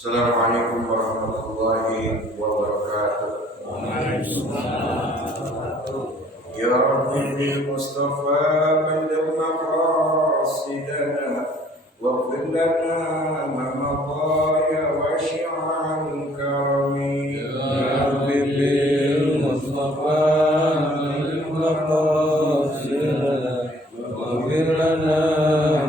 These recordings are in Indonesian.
Assalamualaikum warahmatullahi wabarakatuh. Ya Rabbi bil Mustafa balligh maqasidana waghfir lana ma madaya wa syi'al karami. Ya Rabbi bil Mustafa balligh maqasidana waghfir lana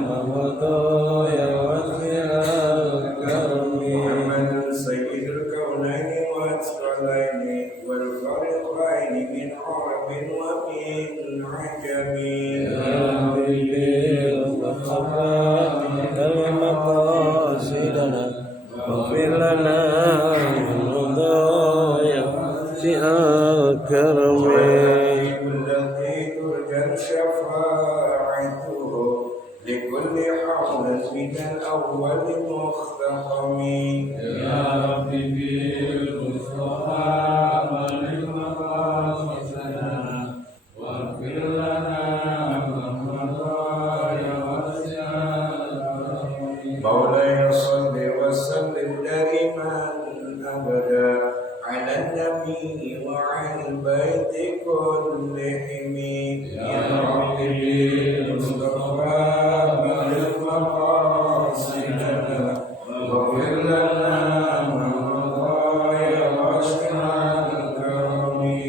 ma madaya wa syi'al karami. Muhammadun sayyidul kaunaini wa athqalaini wal fariqaini min arabin wa min ajamin. Ya Rabbi bil Mustafa balligh maqasidana waghfir lana ma madaya wa syi'al karami. الذي ترجى شفاعته لكل حول من الأول مختتم. Ya Rabbi bil Mustafa balligh maqasidana waghfir lana ma madaya wa syi'al karami. مولاي صل وسلم دائما أبدا على النبي وعلى البيت كلهم. Ya Rabbi bil Mustafa balligh maqasidana waghfir lana ma madaya wa syi'al karami.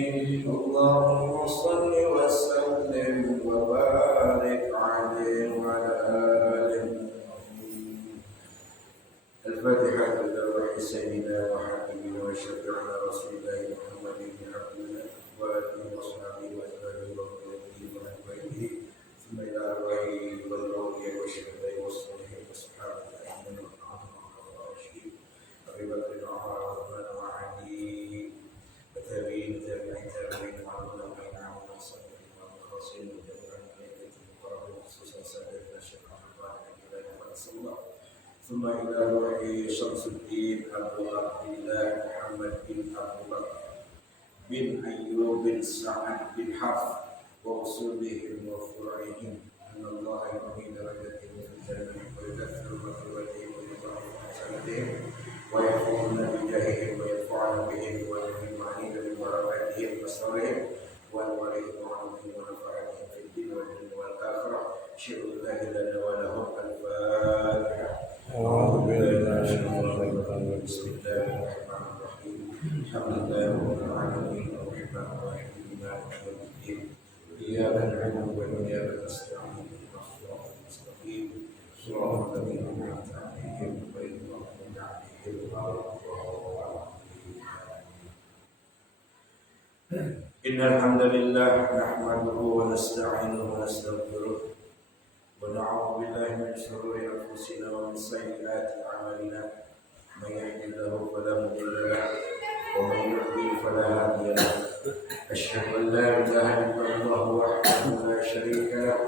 اللهم صل وسلم وبارك عليه وعلى آله. الفاتحة لله سيدنا وحبيبنا وشفيعنا رسول الله محمد بن عبد الله وآله وصحبه وأزواجه وذريته ومن بيته ثم إلى أرواحه والأولياء والشهداء والصالحين والصحابة أجمعين والراشدين أبي بكر وعمر وعثمان وعلي وتابعين تابعين وعلى الأمين وعلى الصالحين والمخلصين وجميع الملائكة المقربين خصوصا سادتنا الشيخ محمد بن عبد الله ثم إلى روح شمس الدين أبو عبد الله محمد بن أبو بكر بن أيوب بن سعد بن حفص وأصولهم وفروعهم أن الله يرضي درجتهم في الجنة ويكثر مثوبتهم ويضاعف حسناتهم ويفوزون بجاههم ويرفعون بهم ويهم عنيد ببركاتهم وسرهم وأنوارهم وعلمهم ونفعتهم في الدين والدنيا والآخرة شر الله لنا ولهم. الفاتحة. أعوذ بالله من الشيطان الرجيم. بسم الله الرحمن الرحيم. الحمد لله رب العالمين الرحمن الرحيم مالك يوم الدين إياك نعبد وإياك نستعين اهدنا الصراط المستقيم صراط الذين أنعمت عليهم غير المغضوب عليهم ولا الضالين. إن الحمد لله نحمده ونستعينه ونستغفره ونعوذ بالله من شرور أنفسنا ومن سيئات أعمالنا من يهد الله فلا مضل له ومن يضلل فلا هادي له. أشهد أن لا إله إلا الله وحده لا شريك له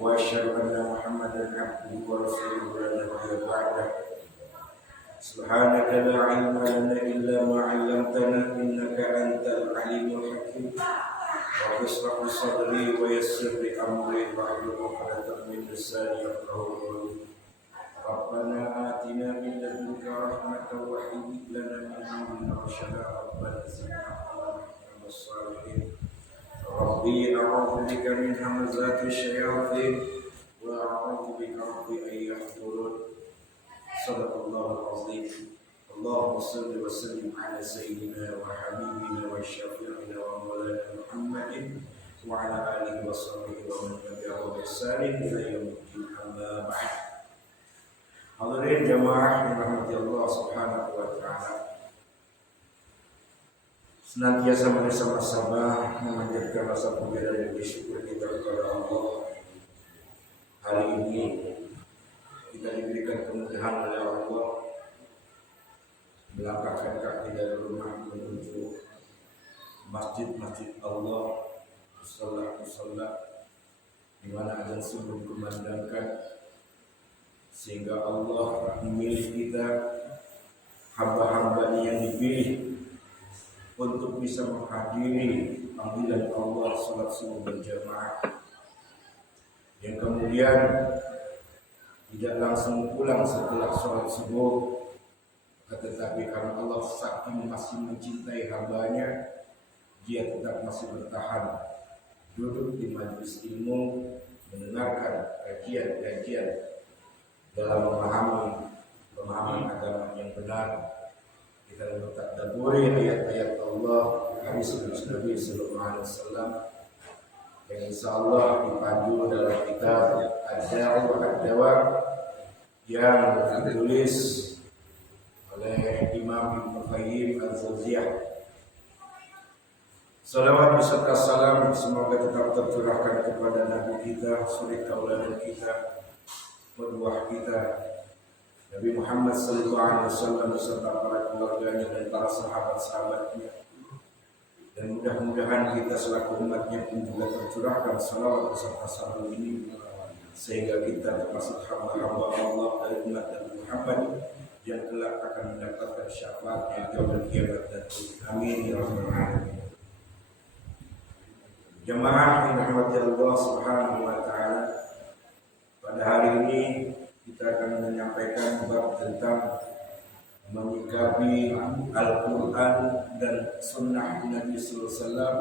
وأشهد أن محمدا عبده ورسوله لا نبي بعده. سبحانك لا علم لنا إلا ما علمتنا إنك أنت العليم الحكيم. رب اشرح لي صدري ويسر لي أمري واحلل عقدة من لساني يفقهوا قولي. ربنا آتنا من لدنك رحمة وهيئ لنا من أمرنا رشدا. ربنا زدنا علما الصالحين. ربي أعوذ بك من همزات الشياطين وأعوذ بك ربي أن يحضرون. صدق الله العظيم. اللهم صل وسلم على سيدنا وحبيبنا وشفيعنا ومولانا محمد وعلى آله وصحبه ومن تبعه بإحسان إلى يوم الدين. أما بعد. Hadirin jamaah yang dirahmati Allah Subhanahu wa taala. Senantiasa bersama-sama memanjatkan rasa puja dan bersyukur kita kepada Allah. Hari ini kita diberikan kemudahan oleh Allah melangkahkan kaki dari rumah menuju masjid-masjid Allah, musalla-musalla di mana azan subuh dikumandangkan, sehingga Allah memilih kita hamba-hambanya yang dipilih untuk bisa menghadiri panggilan Allah salat subuh berjamaah, yang kemudian tidak langsung pulang setelah sholat subuh, tetapi karena Allah saking masih mencintai hambanya, dia tetap masih bertahan duduk di majelis ilmu, mendengarkan kajian-kajian dalam pemahaman agama yang benar. Kita mentadaburi ayat-ayat Allah, hadis Nabi sallallahu alaihi wasallam yang insyaallah dipandu dalam kitab Ad-Dawa yang ditulis oleh Imam Ibnu Qayyim Al-Jauziyah. Salawat beserta salam semoga tetap tercurahkan kepada Nabi kita, suri tauladan kita, qudwah kita, Nabi Muhammad sallallahu alaihi wasallam beserta para keluarganya dan para sahabat-sahabatnya. Dan mudah-mudahan kita selaku umatnya pun juga tercurahkan salawat beserta salam ini sehingga kita termasuk hamba-hamba Allah dari umat Nabi Muhammad yang kelak akan mendapatkan syafaatnya di yaumul kiamat nanti. Amin ya rabbal alamin. Jemaah yang dirahmati Allah Subhanahu wa taala, pada hari ini kita akan menyampaikan bab tentang menyikapi Al-Quran dan Sunnah Nabi Sallallahu Alaihi Wasallam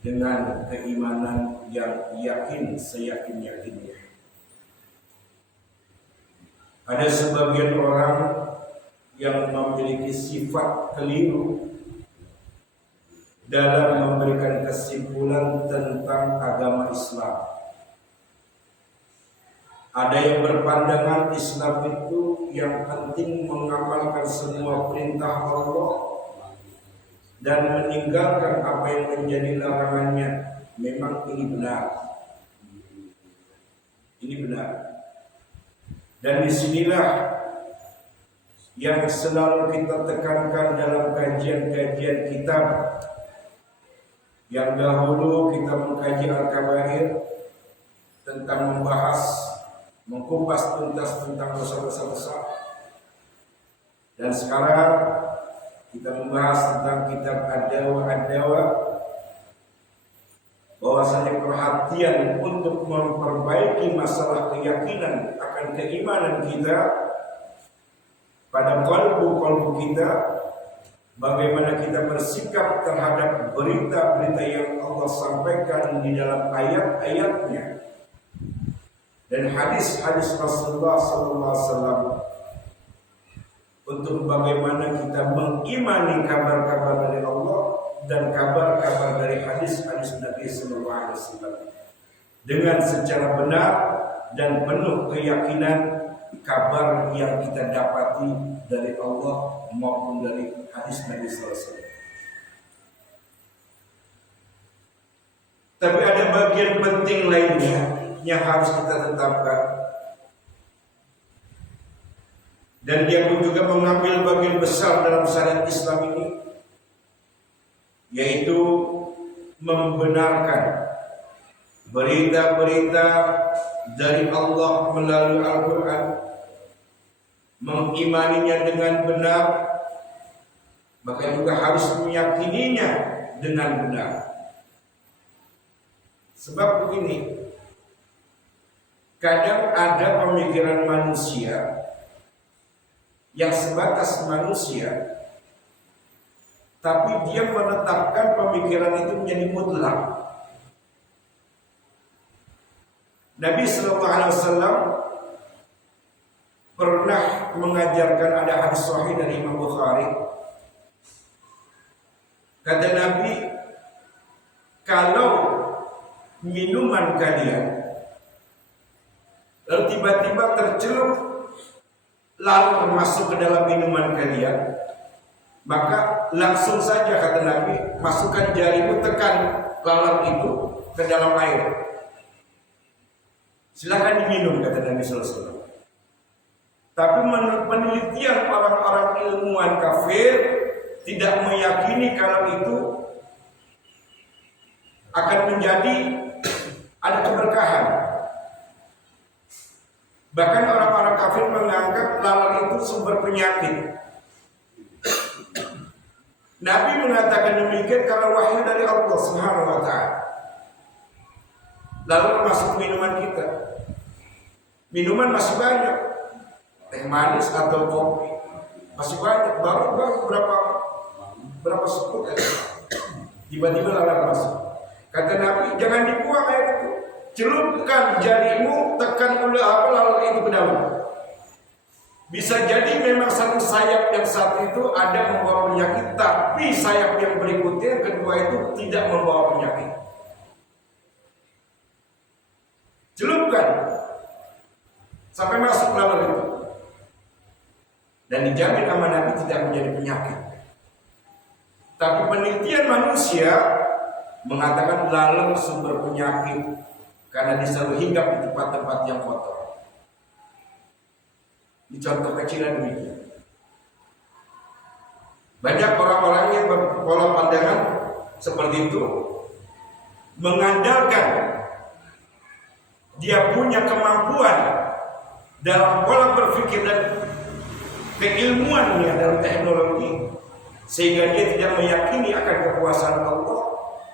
dengan keimanan yang yakin, seyakin-yakinnya. Ada sebagian orang yang memiliki sifat keliru dalam memberikan kesimpulan tentang agama Islam. Ada yang berpandangan Islam itu yang penting mengamalkan semua perintah Allah dan meninggalkan apa yang menjadi larangannya. Memang ini benar. Ini benar. Dan disinilah yang selalu kita tekankan dalam kajian-kajian kitab. Yang dahulu kita mengkaji Al-Kabair tentang membahas mengkupas tuntas tentang dosa-dosa besar. Dan sekarang kita membahas tentang kitab Ad-Dawa bahwasanya perhatian untuk memperbaiki masalah keyakinan akan keimanan kita pada qalbu kita, bagaimana kita bersikap terhadap berita-berita yang Allah sampaikan di dalam ayat-ayatnya dan hadis-hadis Rasulullah SAW, untuk bagaimana kita mengimani kabar-kabar dari Allah dan kabar-kabar dari hadis-hadis Nabi SAW dengan secara benar dan penuh keyakinan kabar yang kita dapati dari Allah maupun dari hadis Nabi SAW. Tapi ada bagian penting lainnya yang harus kita tetapkan, dan dia pun juga mengambil bagian besar dalam syariat Islam ini, yaitu membenarkan berita-berita dari Allah melalui Al-Quran, mengimaninya dengan benar, maka juga harus meyakininya dengan benar. Sebab begini, kadang ada pemikiran manusia yang sebatas manusia, tapi dia menetapkan pemikiran itu menjadi mutlak. Nabi sallallahu alaihi wasallam pernah mengajarkan, ada hadis sahih dari Imam Bukhari. Kata Nabi, kalau minuman kalian lalu tiba-tiba tercelup lalu masuk ke dalam minuman kalian, maka langsung saja, kata Nabi, masukkan jarimu, tekan lalat itu ke dalam air, silakan diminum, kata Nabi sallallahu alaihi wasallam. Tapi menurut penelitian orang-orang ilmuwan kafir, tidak meyakini kalau itu akan menjadi ada keberkahan. Bahkan orang-orang kafir menganggap lalat itu sumber penyakit. Nabi mengatakan demikian karena wahyu dari Allah Subhanahu wa taala. Lalu masuk minuman kita. Minuman masih banyak. Teh manis atau kopi Masih banyak, baru berapa sepuluh tiba-tiba lalat masuk. Kata Nabi, jangan dibuang air itu, celupkan jarimu, tekan lalat itu ke dalam. Bisa jadi memang satu sayap yang satu itu ada membawa penyakit, tapi sayap yang berikutnya yang kedua itu tidak membawa penyakit. Celupkan sampai masuk lalat itu, dan dijamin sama Nabi tidak menjadi penyakit. Tapi penelitian manusia mengatakan lalat sumber penyakit karena dia selalu hinggap di tempat-tempat yang kotor. Di contoh kecilnya demikian. Banyak orang-orang yang berpola pandangan seperti itu, mengandalkan dia punya kemampuan dalam pola berpikir dan keilmuannya dalam teknologi, sehingga dia tidak meyakini akan kekuasaan Allah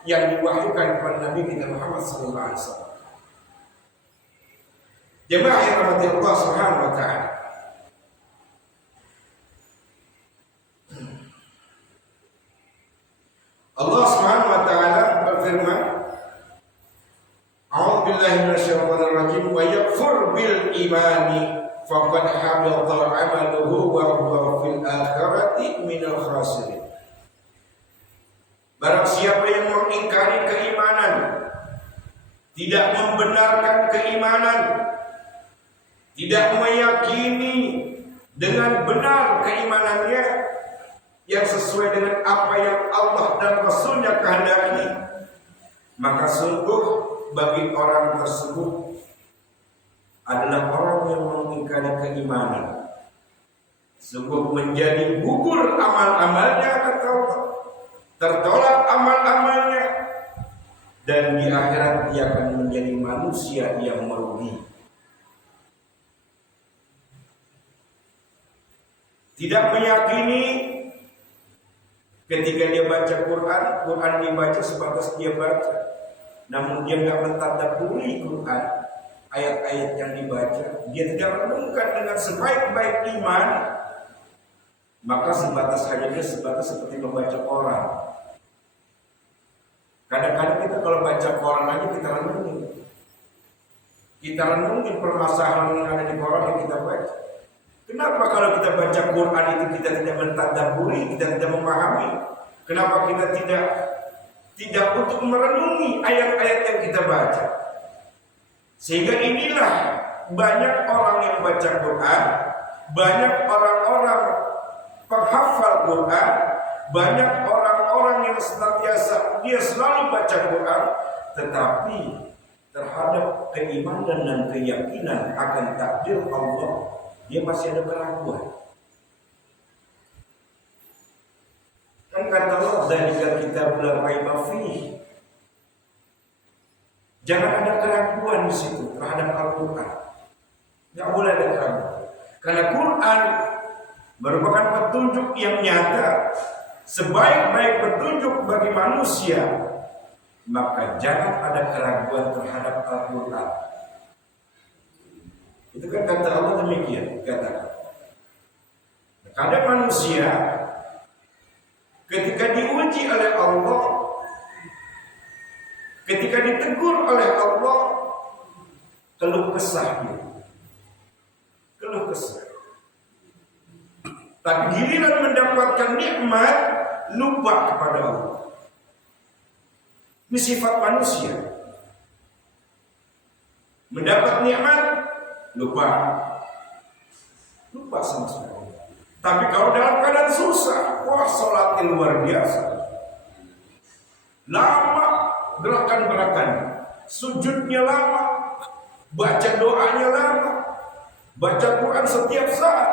yang diwahyukan kepada Nabi kita Muhammad SAW. Jemaah yang dirahmati Allah Subhanahu wa taala. Allah Subhanahu wa taala berfirman, A'udzu billahi minasyaitonir rajim, wa yakfur bil imani faqad habita 'amaluhu wa huwa fil akhirati minal khasirin. Barang siapa yang mengingkari keimanan, tidak membenarkan keimanan, tidak meyakini dengan benar keimanannya yang sesuai dengan apa yang Allah dan Rasulnya kehendaki, maka sungguh bagi orang tersebut adalah orang yang mengingkari keimanan, sungguh menjadi gugur amal-amalnya, kata Allah, tertolak amal-amalnya, dan di akhirat dia akan menjadi manusia yang merugi. Tidak meyakini ketika dia baca Quran dibaca sebatas dia baca, namun dia nggak mentadabburi Quran, ayat-ayat yang dibaca, dia tidak renungkan dengan sebaik-baik iman, maka sebatas seperti membaca koran. Kadang-kadang kita kalau baca koran aja kita renungin permasalahan yang ada di koran yang kita baca. Kenapa kalau kita baca Quran itu kita tidak mentadabburi, kita tidak memahami? Kenapa kita tidak untuk merenungi ayat-ayat yang kita baca? Sehingga inilah banyak orang yang baca Quran, banyak orang-orang penghafal Quran, banyak orang-orang yang senantiasa dia selalu baca Quran, tetapi terhadap keimanan dan keyakinan akan takdir Allah dia masih ada keraguan. Kan kata Allah, "Dzalikal kitabul la raiba fihi." Jangan ada keraguan di situ terhadap Al-Qur'an. Enggak boleh ada keraguan. Karena Quran merupakan petunjuk yang nyata, sebaik-baik petunjuk bagi manusia, maka jangan ada keraguan terhadap Al-Qur'an. Itu kan kata Allah demikian, katakan. Kadang manusia ketika diuji oleh Allah, ketika ditegur oleh Allah, keluh kesah dia. Keluh kesah. Tapi giliran mendapatkan nikmat, lupa kepada Allah. Ini sifat manusia. Mendapat nikmat, lupa sama sekali. Tapi kalau dalam keadaan susah, wah sholatnya luar biasa, lama gerakan-gerakan, sujudnya lama, baca doanya lama, baca Quran setiap saat,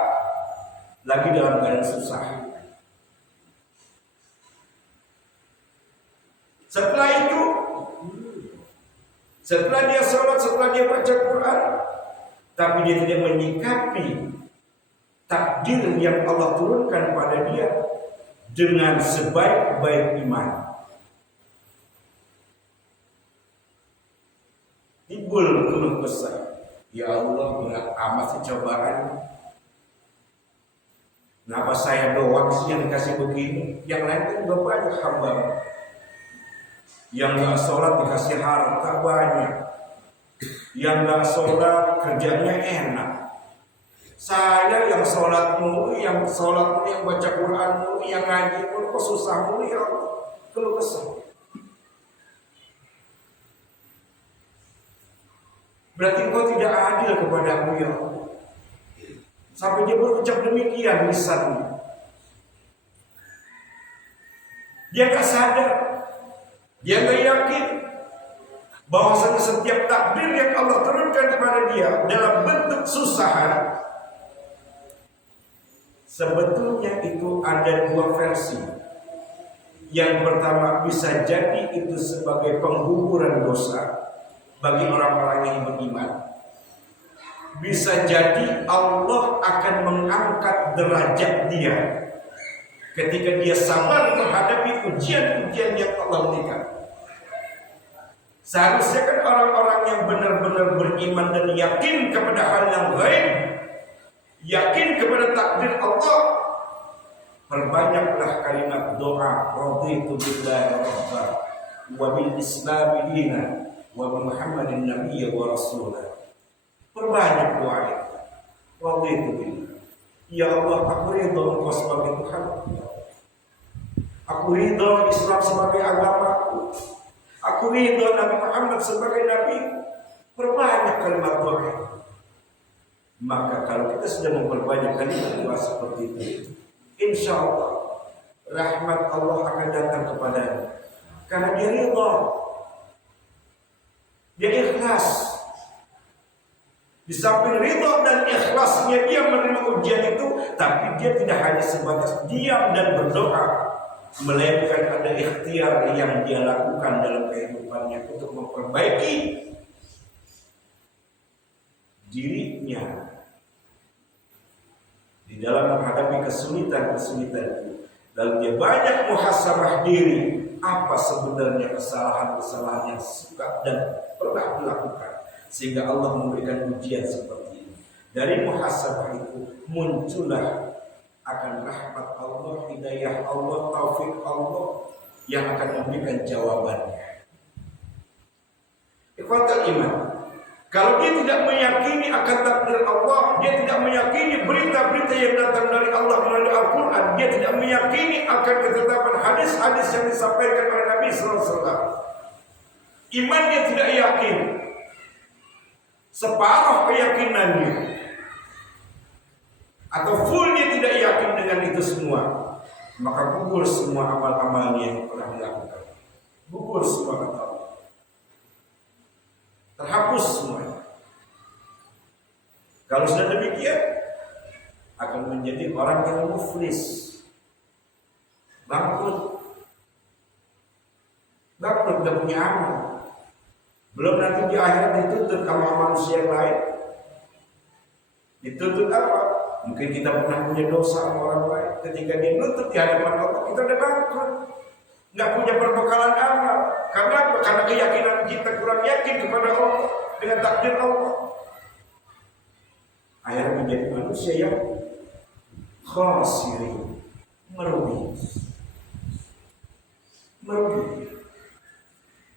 lagi dalam keadaan susah. Setelah itu, setelah dia sholat, setelah dia baca Quran, tapi dia tidak menyikapi takdir yang Allah turunkan pada dia dengan sebaik-baik iman, timbul keluh kesah. Ya Allah, berat amat sih cobaan. Kenapa saya doang sih yang dikasih begini? Yang lain kan juga banyak hamba. Yang gak sholat dikasih harta banyak. Yang gak sholat kerjanya enak. Saya yang sholat mulu, yang baca Quran mulu, yang ngaji mulu, kok susah mulu ya Allah. Keluh kesah. Berarti engkau tidak adil kepada aku ya Allah. Sampai dia berucap demikian lisannya. Dia gak sadar, dia gak yakin bahwasanya setiap takdir yang Allah turunkan kepada dia dalam bentuk susahan, sebetulnya itu ada dua versi. Yang pertama bisa jadi itu sebagai pengguguran dosa bagi orang-orang yang beriman. Bisa jadi Allah akan mengangkat derajat dia ketika dia sabar menghadapi ujian-ujian yang Allah berikan. Seharusnya kan orang-orang yang benar-benar beriman dan yakin kepada hal yang gaib, yakin kepada takdir Allah, perbanyaklah kalimat doa raditu billahi rabba wa bil islam dinan wa bi Muhammadin nabiyya wa rasulah. Perbanyak doa itu. Raditu billah. Ya Allah, aku ridha Engkau sebagai Tuhan. Aku ridha Islam sebagai agamaku. Aku ridha Nabi Muhammad sebagai Nabi. Perbanyak kalimat doa. Maka kalau kita sudah memperbanyak kalimat doa seperti itu, insya Allah rahmat Allah akan datang kepadanya. Karena dia ridha, dia ikhlas. Di samping ridha dan ikhlasnya dia menerima ujian itu, tapi dia tidak hanya sebatas diam dan berdoa, melainkan ada ikhtiar yang dia lakukan dalam kehidupannya untuk memperbaiki dirinya di dalam menghadapi kesulitan-kesulitan itu. Lalu dia banyak muhasabah diri, apa sebenarnya kesalahan-kesalahan yang suka dan pernah dilakukan, sehingga Allah memberikan ujian seperti ini. Dari muhasabah itu muncullah akan rahmat Allah, hidayah Allah, taufik Allah yang akan memberikan jawabannya. Ikhwatul iman, kalau dia tidak meyakini akan takdir Allah, dia tidak meyakini berita-berita yang datang dari Allah melalui Al-Quran, dia tidak meyakini akan ketetapan hadis-hadis yang disampaikan oleh Nabi SAW. Imannya tidak yakin, separuh keyakinannya, atau full dia tidak yakin dengan itu semua, maka gugur semua amal-amalnya yang pernah dilakukan. Gugur semua kata Allah. Terhapus semuanya. Kalau sudah demikian, akan menjadi orang yang muflis, bangkrut, tidak punya amal. Belum nanti di akhirat dituntut sama manusia yang lain. Dituntut apa? Mungkin kita pernah punya dosa sama orang lain. Ketika dia nuntut di hadapan Allah, kita udah bangkrut, nggak punya perbekalan amal. Karena apa? Karena keyakinan kita kurang yakin kepada Allah dengan takdir Allah. Akhirnya menjadi manusia yang khasirin, merugi.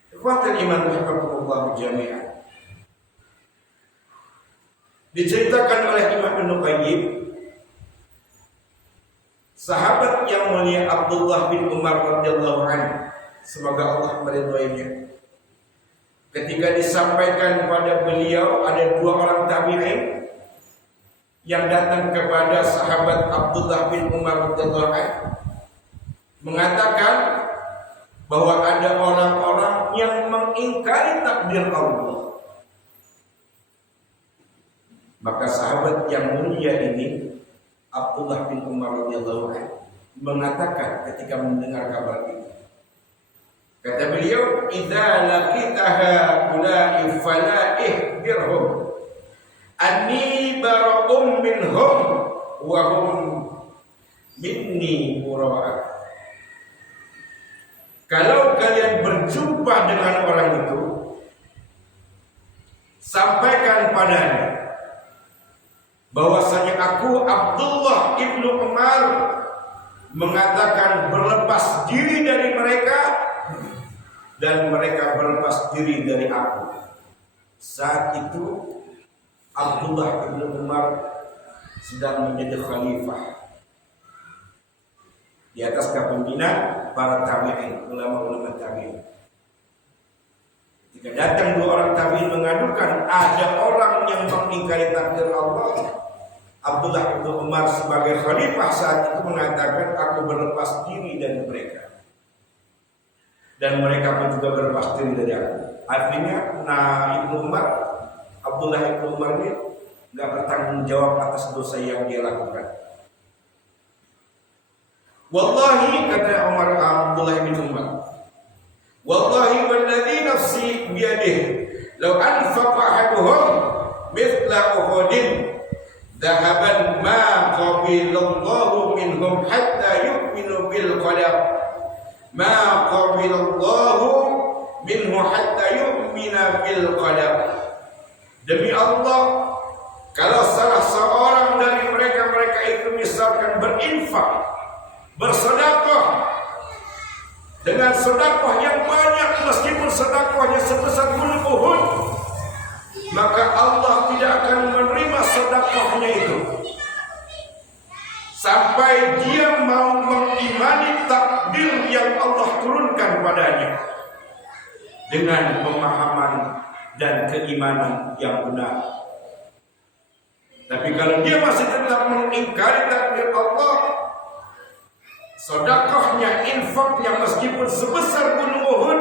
Ikhwatul iman rahimakumullah jami'an. Diceritakan oleh Imam Ibnu Qayyim, sahabat yang mulia Abdullah bin Umar radhiyallahu anhu, semoga Allah meridhoinya, ketika disampaikan kepada beliau ada dua orang tabi'in yang datang kepada sahabat Abdullah bin Umar radhiyallahu anhu, mengatakan bahwa ada orang-orang yang mengingkari takdir Allah. Maka sahabat yang mulia ini, Abdullah bin Umar radhiyallahu anhu, mengatakan ketika mendengar kabar itu, kata beliau, "Idza laqitaha ulai fala ihdirhum anni bara'um minhum wa hum minni bura'a." Kalau kalian berjumpa dengan orang itu, sampaikan padanya bahwasanya aku Abdullah ibnu Umar mengatakan berlepas diri dari mereka dan mereka berlepas diri dari aku. Saat itu Abdullah bin Umar sedang menjadi khalifah di atas kepemimpinan para tabi'in, ulama-ulama tabi'in. Ketika datang dua orang tabi'in mengadukan ada orang yang mengingkari takdir Allah, Abdullah bin Umar sebagai khalifah saat itu mengatakan aku berlepas diri dari mereka dan mereka pun juga berlepas diri dari aku. Artinya, Abdullah bin Umar ini nggak bertanggung jawab atas dosa yang dia lakukan. Wallahi, kata Abdullah bin Umar, wallahi walladzi nafsi biyadihi law anfaqa ahaduhum mithla uhudin dhahaban ma qabilallahu minhum hatta yu'minu bil qadar ma qabilallahu minhu hatta yu'mina bil qadar. Demi Allah, kalau salah seorang dari mereka itu misalkan berinfak, bersedekah dengan sedekah yang banyak, meskipun sedekahnya sebesar gunung Uhud, maka Allah tidak akan menerima sedekahnya itu sampai dia mau mengimani takdir yang Allah turunkan padanya dengan pemahaman dan keimanan yang benar. Tapi kalau dia masih tetap mengingkari takdir Allah, sedekahnya, infaknya meskipun sebesar gunung Uhud,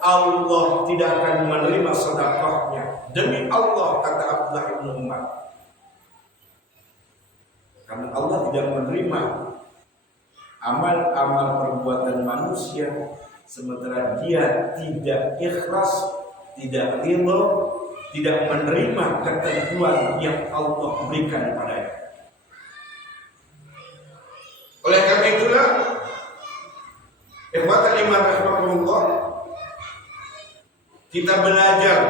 Allah tidak akan menerima sedekahnya. Demi Allah, kata Abdullah bin Umar. Karena Allah tidak menerima amal-amal perbuatan manusia sementara dia tidak ikhlas, tidak ridho, tidak menerima ketentuan yang Allah berikan padanya. Oleh karena itulah, ikhwatal iman rahimakumullah, kita belajar,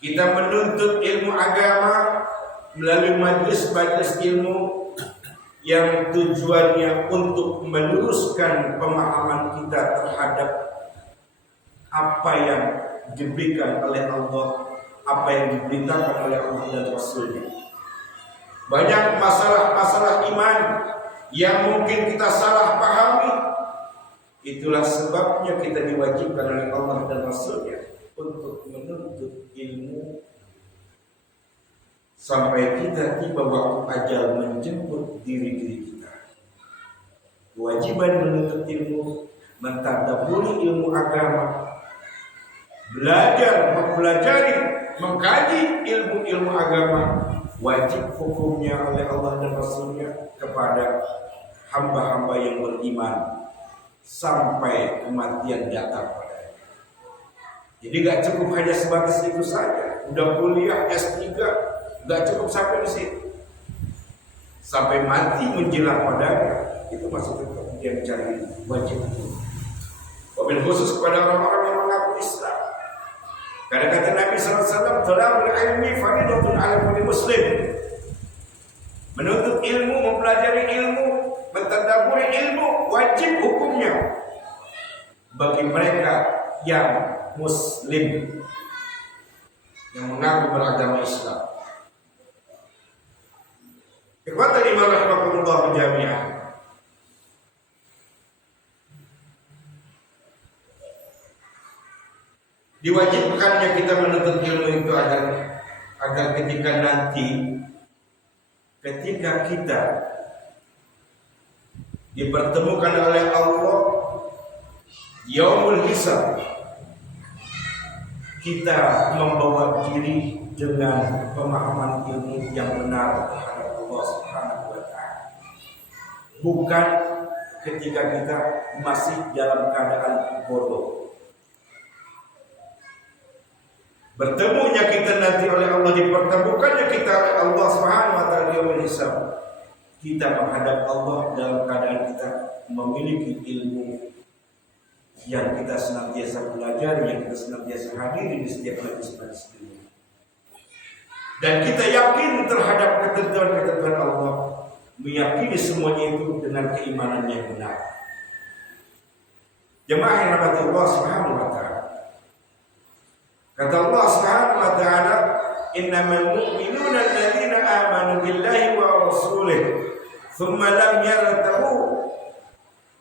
kita menuntut ilmu agama melalui majlis-majlis ilmu yang tujuannya untuk meluruskan pemahaman kita terhadap apa yang diberikan oleh Allah, apa yang diberitakan oleh Allah dan Rasulnya. Banyak masalah-masalah iman yang mungkin kita salah pahami. Itulah sebabnya kita diwajibkan oleh Allah dan Rasulnya untuk menuntut ilmu sampai kita tiba waktu ajal menjemput diri kita. Kewajiban menuntut ilmu, mentadabburi ilmu agama, belajar, mempelajari, mengkaji ilmu-ilmu agama, wajib hukumnya oleh Allah dan Rasulnya kepada hamba-hamba yang beriman sampai kematian datang padanya. Jadi gak cukup hanya sebatas itu saja. Udah kuliah S3 gak cukup sampai di situ. Sampai mati menjelang padanya, itu masih tetap dia mencari wajib hukum. Wabil khusus kepada orang-orang yang mengaku Islam. Karena kata Nabi SAW, talabul ilmi fardhatun 'ala kulli muslim. Menuntut ilmu, mempelajari ilmu, mentadabburi ilmu wajib hukumnya bagi mereka yang muslim, yang mengaku beragama Islam. Ikhwatal iman rahimakumullah jami'an. Diwajibkannya kita menuntut ilmu itu agar ketika nanti, ketika kita dipertemukan oleh Allah yaumul hisab, kita membawa diri dengan pemahaman ilmu yang benar terhadap Allah Subhanahu wa ta'ala, bukan ketika kita masih dalam keadaan bodoh. Bertemunya kita nanti oleh Allah, dipertemukannya kita oleh Allah Subhanahu wa ta'ala yaumul hisab, kita menghadap Allah dalam keadaan kita memiliki ilmu yang kita senantiasa belajar, yang kita senantiasa hadiri di setiap majlis-majlis ilmu. Dan kita yakin terhadap ketentuan-ketentuan Allah, meyakini semuanya itu dengan keimanan yang benar. Jemaah yang dirahmati Allah Subhanahu wa taala. Kata Allah Subhanahu wa taala, "Innamal mu'minuna alladziina aamanu billahi wa rasulihi, tsumma lam yartabu."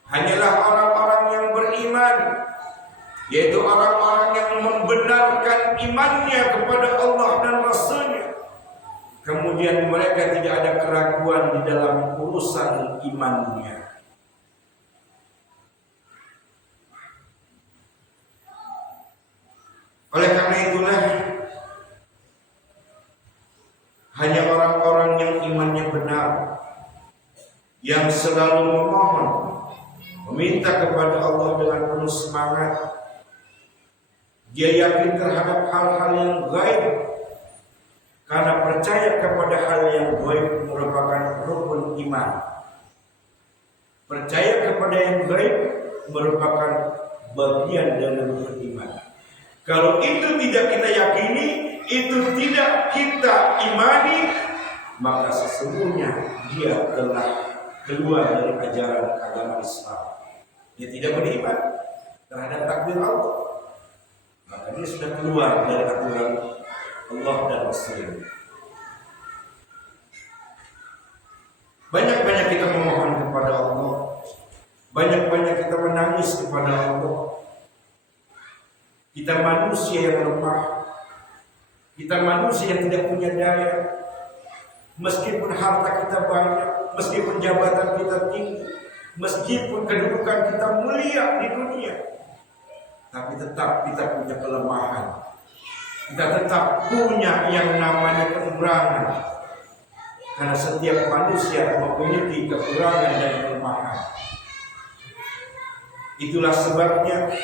Hanyalah orang-orang yang beriman, yaitu orang-orang yang membenarkan imannya kepada Allah dan Rasul-Nya. Kemudian mereka tidak ada keraguan di dalam urusan imannya. Oleh karena itulah, hanya orang-orang yang imannya benar, yang selalu memohon, meminta kepada Allah dengan penuh semangat. Dia yakin terhadap hal-hal yang gaib, karena percaya kepada hal yang gaib merupakan rukun iman. Percaya kepada yang gaib merupakan bagian dari rukun iman. Kalau itu tidak kita yakini, itu tidak kita imani, maka sesungguhnya dia telah keluar dari ajaran agama Islam. Dia tidak beriman terhadap takdir Allah, maka dia sudah keluar dari aturan Allah dan Rasul. Banyak-banyak kita memohon kepada Allah, banyak-banyak kita menangis kepada Allah. Kita manusia yang lemah, kita manusia yang tidak punya daya. Meskipun harta kita banyak, meskipun jabatan kita tinggi, meskipun kedudukan kita mulia di dunia, tapi tetap kita punya kelemahan. Kita tetap punya yang namanya kekurangan. Karena setiap manusia memiliki kekurangan dan kelemahan. Itulah sebabnya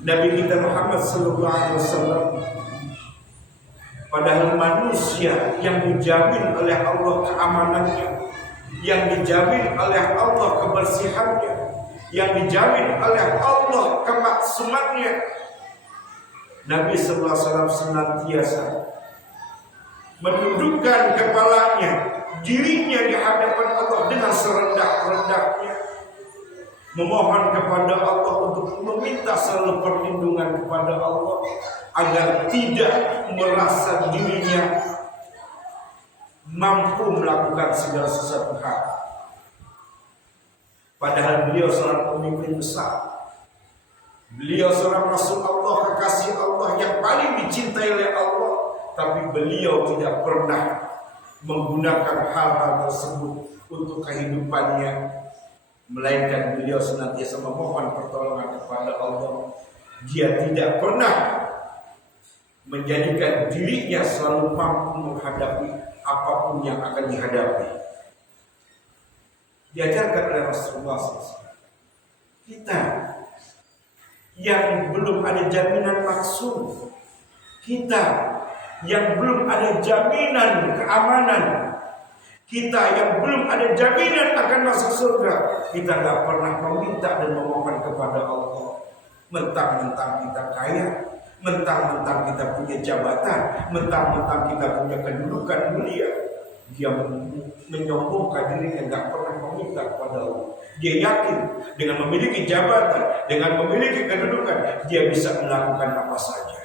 Nabi kita Muhammad SAW, padahal manusia yang dijamin oleh Allah keamanannya, yang dijamin oleh Allah kebersihannya, yang dijamin oleh Allah kemaksumannya, Nabi SAW senantiasa menundukkan kepalanya, dirinya di hadapan Allah dengan serendah-rendahnya, memohon kepada Allah untuk meminta selalu perlindungan kepada Allah agar tidak merasa dirinya mampu melakukan segala sesuatu hal. Padahal beliau seorang pemimpin besar, beliau seorang Rasul Allah, kekasih Allah yang paling dicintai oleh Allah, tapi beliau tidak pernah menggunakan hal-hal tersebut untuk kehidupannya, melainkan beliau senantiasa memohon pertolongan kepada Allah. Dia tidak pernah menjadikan dirinya selalu mampu menghadapi apapun yang akan dihadapi. Diajarkan oleh Rasulullah SAW. Kita yang belum ada jaminan maksum, kita yang belum ada jaminan keamanan, kita yang belum ada jaminan akan masuk surga, kita tak pernah meminta dan memohon kepada Allah. Mentang-mentang kita kaya, mentang-mentang kita punya jabatan, mentang-mentang kita punya kedudukan mulia, dia menyombongkan dirinya, tak pernah meminta kepada Allah. Dia yakin dengan memiliki jabatan, dengan memiliki kedudukan, dia bisa melakukan apa saja.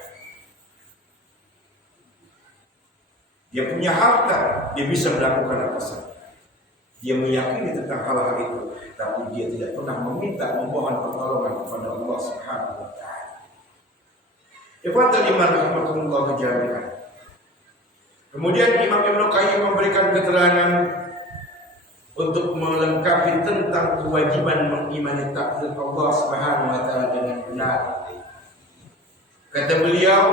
Dia punya harta, dia bisa melakukan apa saja. Dia meyakini tentang hal-hal itu, tapi dia tidak pernah meminta, memohon pertolongan kepada Allah Subhanahu wa taala. Ikhwatul iman rahmatullah jami'an. Kemudian Imam Ibnu Qayyim memberikan keterangan untuk melengkapi tentang kewajiban mengimani takdir Allah Subhanahu wa taala dengan benar. Kata beliau,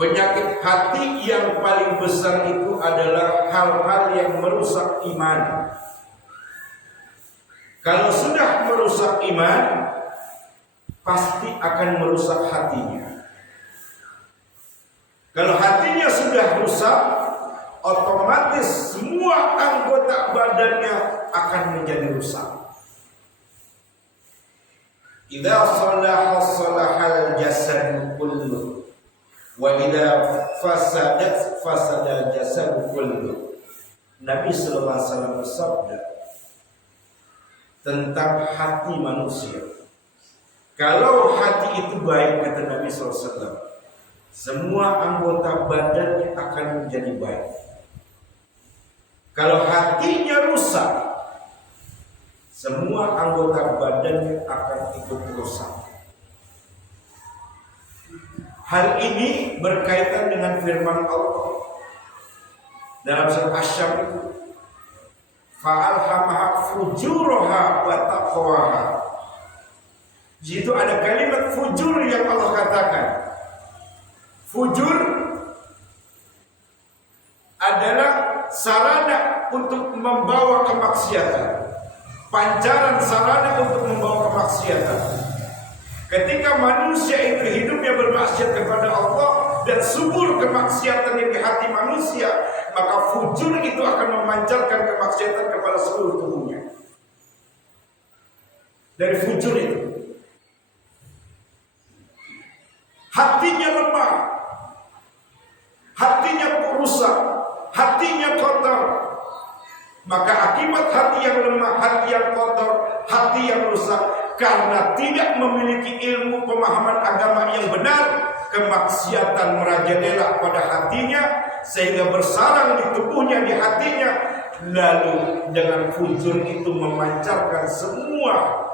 penyakit hati yang paling besar itu adalah hal-hal yang merusak iman. Kalau sudah merusak iman, pasti akan merusak hatinya. Kalau hatinya sudah rusak, otomatis semua anggota badannya akan menjadi rusak. Idza salaha salahal jasad kullu wa idza fasadat fasada jasad kullu. Nabi sallallahu alaihi wasallam bersabda tentang hati manusia. Kalau hati itu baik, kata Nabi sallallahu alaihi wasallam, semua anggota badannya akan menjadi baik. Kalau hatinya rusak, semua anggota badannya akan ikut rusak. Hal ini berkaitan dengan firman Allah dalam surat Asy-Syams itu, fa'alhamaha fujuraha wa taqwaha. Di situ ada kalimat fujur yang Allah katakan. Fujur adalah sarana untuk membawa kemaksiatan, pancaran sarana untuk membawa kemaksiatan. Ketika manusia itu hidupnya bermaksiat kepada Allah dan subur kemaksiatan yang di hati manusia, maka fujur itu akan memancarkan kemaksiatan kepada seluruh tubuhnya. Dari fujur itu, hatinya lemah, hatinya rusak, hatinya kotor. Maka akibat hati yang lemah, hati yang kotor, hati yang rusak, karena tidak memiliki ilmu pemahaman agama yang benar, kemaksiatan merajalela pada hatinya sehingga bersarang di tubuhnya, di hatinya. Lalu dengan fujur itu memancarkan semua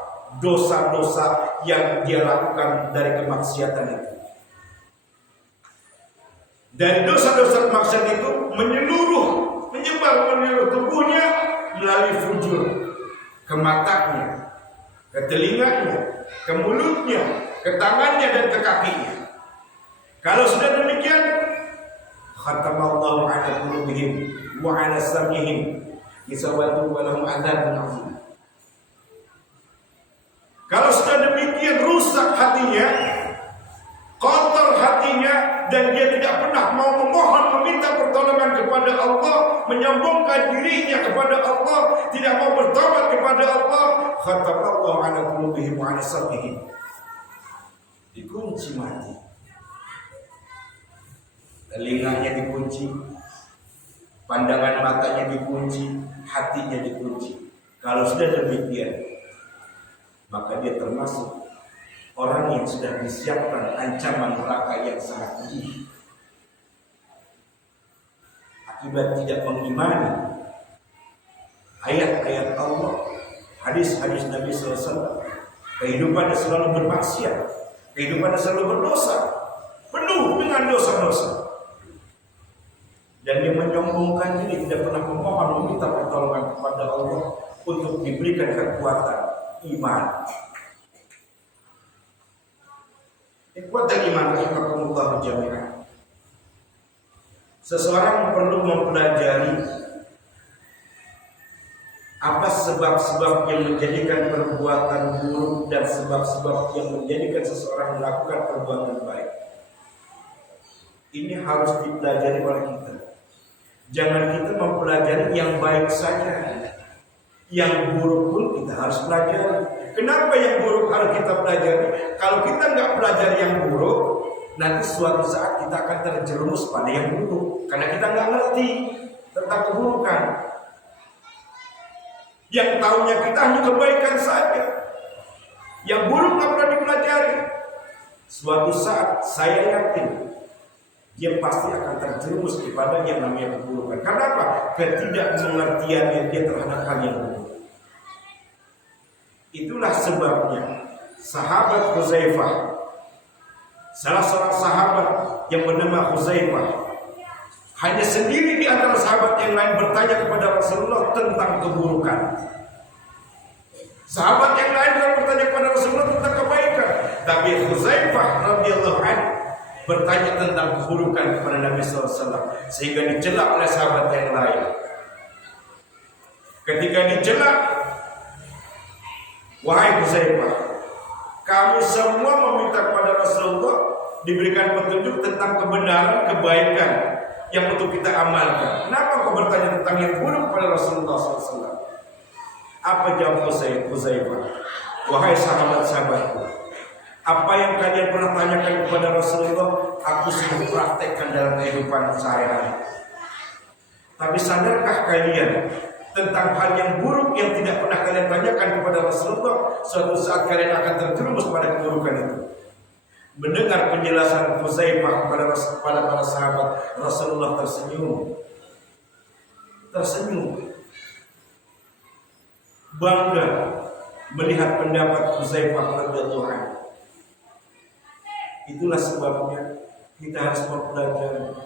dosa-dosa yang dia lakukan dari kemaksiatan itu. Dari dosa-dosa kemaksiatan itu menyebar menyeluruh tubuhnya melalui fujur, ke matanya, ke telinganya, ke mulutnya, ke tangannya dan ke kakinya. Kalau sudah demikian, khatamallahu ala qulubihim wa ala sam'ihim gisawatu wa lahum adzabun adzim. Kalau sudah demikian rusak hatinya, kotor hatinya, dan dia tidak pernah mau memohon meminta pertolongan kepada Allah, menyombongkan dirinya kepada Allah, tidak mau bertobat kepada Allah, khatamallahu ala qulubihim wa ala sam'ihim, dikunci mati, telinganya dikunci, pandangan matanya dikunci, hatinya dikunci. Kalau sudah demikian, maka dia termasuk orang yang sudah disiapkan ancaman neraka yang sangat pedih akibat tidak mengimani ayat-ayat Allah, hadis-hadis Nabi SAW. Kehidupannya selalu bermaksiat, kehidupannya selalu berdosa, penuh dengan dosa-dosa, dan dia menyombongkan diri, tidak pernah memohon meminta pertolongan kepada Allah untuk diberikan kekuatan iman. Kekuatan iman rahimakumullah jami'an. Seseorang perlu mempelajari apa sebab-sebab yang menjadikan perbuatan buruk dan sebab-sebab yang menjadikan seseorang melakukan perbuatan baik. Ini harus dipelajari oleh kita. Jangan kita mempelajari yang baik saja, yang buruk pun kita harus pelajari. Kenapa yang buruk harus kita pelajari? Kalau kita nggak pelajari yang buruk, nanti suatu saat kita akan terjerumus pada yang buruk, karena kita nggak ngerti tentang keburukan. Yang tahunya kita hanya kebaikan saja, yang buruk nggak pernah dipelajari. Suatu saat saya yakin dia pasti akan terjerumus kepada yang namanya keburukan. Kenapa? Ketidakmengertiannya dia terhadap hal yang buruk. Itulah sebabnya sahabat Huzaifah, salah seorang sahabat yang bernama Huzaifah, hanya sendiri di antara sahabat yang lain bertanya kepada Rasulullah tentang keburukan. Sahabat yang lain bertanya kepada Rasulullah tentang kebaikan, tapi Huzaifah radhiyallahu anhu bertanya tentang keburukan kepada Nabi SAW, sehingga dicela oleh sahabat yang lain. Ketika dicela, wahai Huzaifah, kami semua meminta kepada Rasulullah diberikan petunjuk tentang kebenaran, kebaikan yang untuk kita amalkan. Kenapa kau bertanya tentang yang buruk kepada Rasulullah SAW? Apa jawab Huzaifah? Wahai sahabat-sahabatku, apa yang kalian pernah tanyakan kepada Rasulullah, aku sudah praktekkan dalam kehidupan sehari-hari. Tapi sadarkah kalian tentang hal yang buruk yang tidak pernah kalian tanyakan kepada Rasulullah? Suatu saat kalian akan terjerumus pada keburukan itu. Mendengar penjelasan Huzaifah kepada para sahabat, Rasulullah tersenyum. Bangga melihat pendapat Huzaifah radhiyallahu anhu. Itulah sebabnya kita harus mempelajari.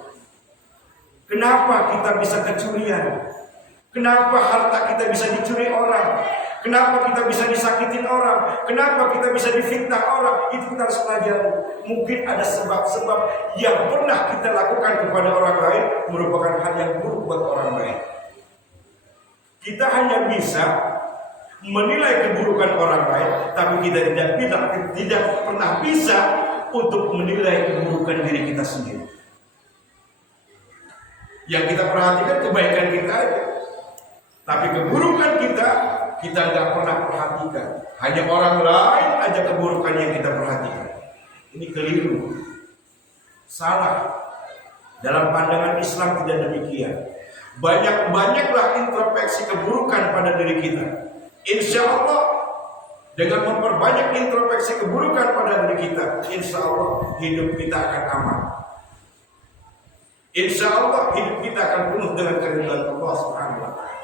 Kenapa kita bisa kecurian? Kenapa harta kita bisa dicuri orang? Kenapa kita bisa disakitin orang? Kenapa kita bisa difitnah orang? Itu kita harus pelajari. Mungkin ada sebab-sebab yang pernah kita lakukan kepada orang lain merupakan hal yang buruk buat orang lain. Kita hanya bisa menilai keburukan orang lain, tapi kita tidak pernah bisa untuk menilai keburukan diri kita sendiri. Yang kita perhatikan kebaikan kita aja, tapi keburukan kita nggak pernah perhatikan. Hanya orang lain aja keburukan yang kita perhatikan. Ini keliru, salah. Dalam pandangan Islam tidak demikian. Banyak-banyaklah introspeksi keburukan pada diri kita. Insya Allah dengan memperbanyak introspeksi keburukan pada diri kita, insya Allah hidup kita akan aman. Insya Allah hidup kita akan penuh dengan keridhaan Allah Subhanahu wa Ta'ala.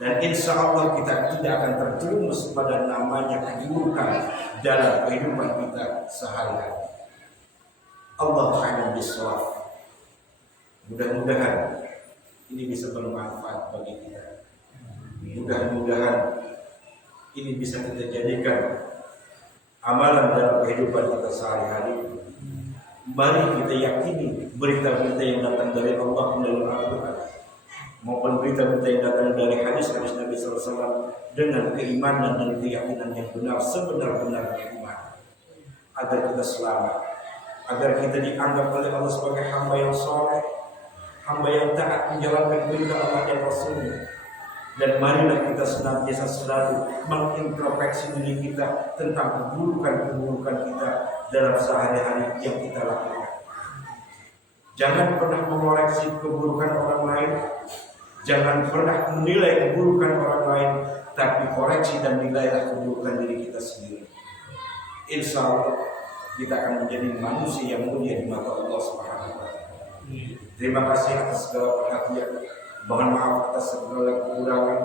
Dan insya Allah kita tidak akan terjerumus pada namanya keburukan dalam kehidupan kita sehari-hari. Allah a'lam bishawab. Mudah-mudahan ini bisa bermanfaat bagi kita. Mudah-mudahan ini bisa kita jadikan amalan dalam kehidupan kita sehari-hari. Mari kita yakini berita-berita yang datang dari Allah melalui Al-Quran maupun berita-berita yang datang dari hadis-hadis Nabi SAW dengan keimanan dan keyakinan yang benar, sebenar-benarnya iman, agar kita selamat, agar kita dianggap oleh Allah sebagai hamba yang soleh, hamba yang taat menjalankan perintah Allah dan Rasulnya. Dan marilah kita senantiasa selalu mengintrospeksi diri kita tentang keburukan-keburukan kita dalam sehari-hari yang kita lakukan. Jangan pernah mengoreksi keburukan orang lain, jangan pernah menilai keburukan orang lain, tapi koreksi dan nilailah keburukan diri kita sendiri. Insya Allah kita akan menjadi manusia yang mulia di mata Allah Subhanahu wa Ta'ala. Terima kasih atas segala perhatian. Mohon maaf atas segala kekurangan,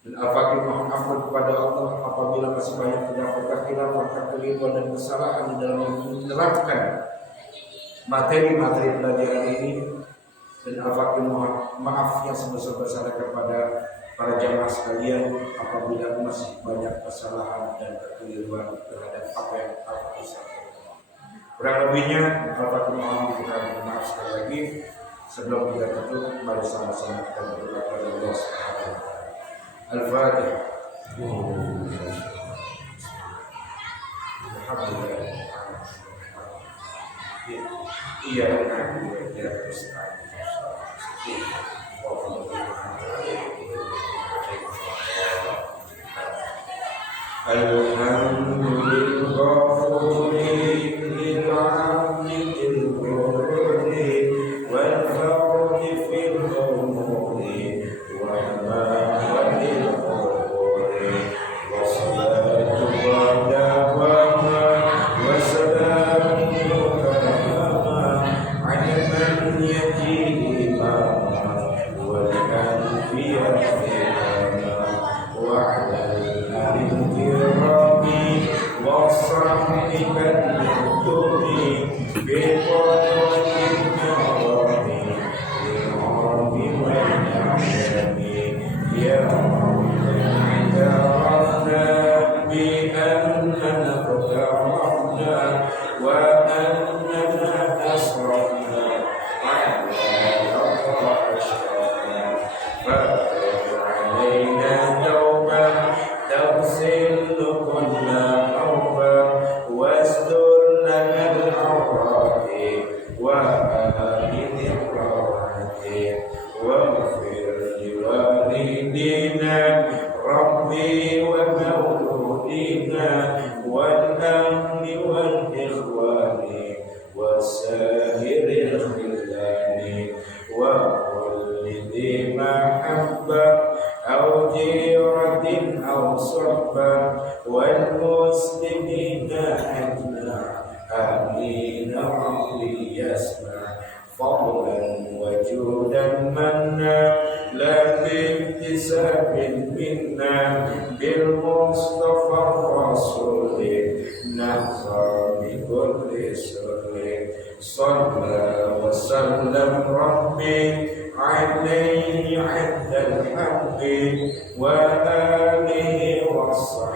dan al-fakir mohon ampun kepada Allah apabila masih banyak terdapat kekhilafan, kekeliruan dan kesalahan di dalam menerapkan materi-materi pelajaran ini. Dan al-fakir mohon maaf yang sebesar-besarnya kepada para jamaah sekalian apabila masih banyak kesalahan dan kekeliruan terhadap apa yang al-fakir sampaikan. Kurang lebihnya al-fakir mohon maaf sekali lagi. Sebelum kita tutup, mari sama-sama kita berdoa kepada Allah Subhanahu wa Ta'ala. Al-Fatihah. Alhamdulillah. Iya, محبة أو جيرة أو صحبة والمسلمين أجمع آمين ربي يسمع فضلا وجودا منا لا باكتساب منا بالمصطفى الرسول نحظى بكل سر صلى وسلم ربي عليه عند الحق وآله وصحبه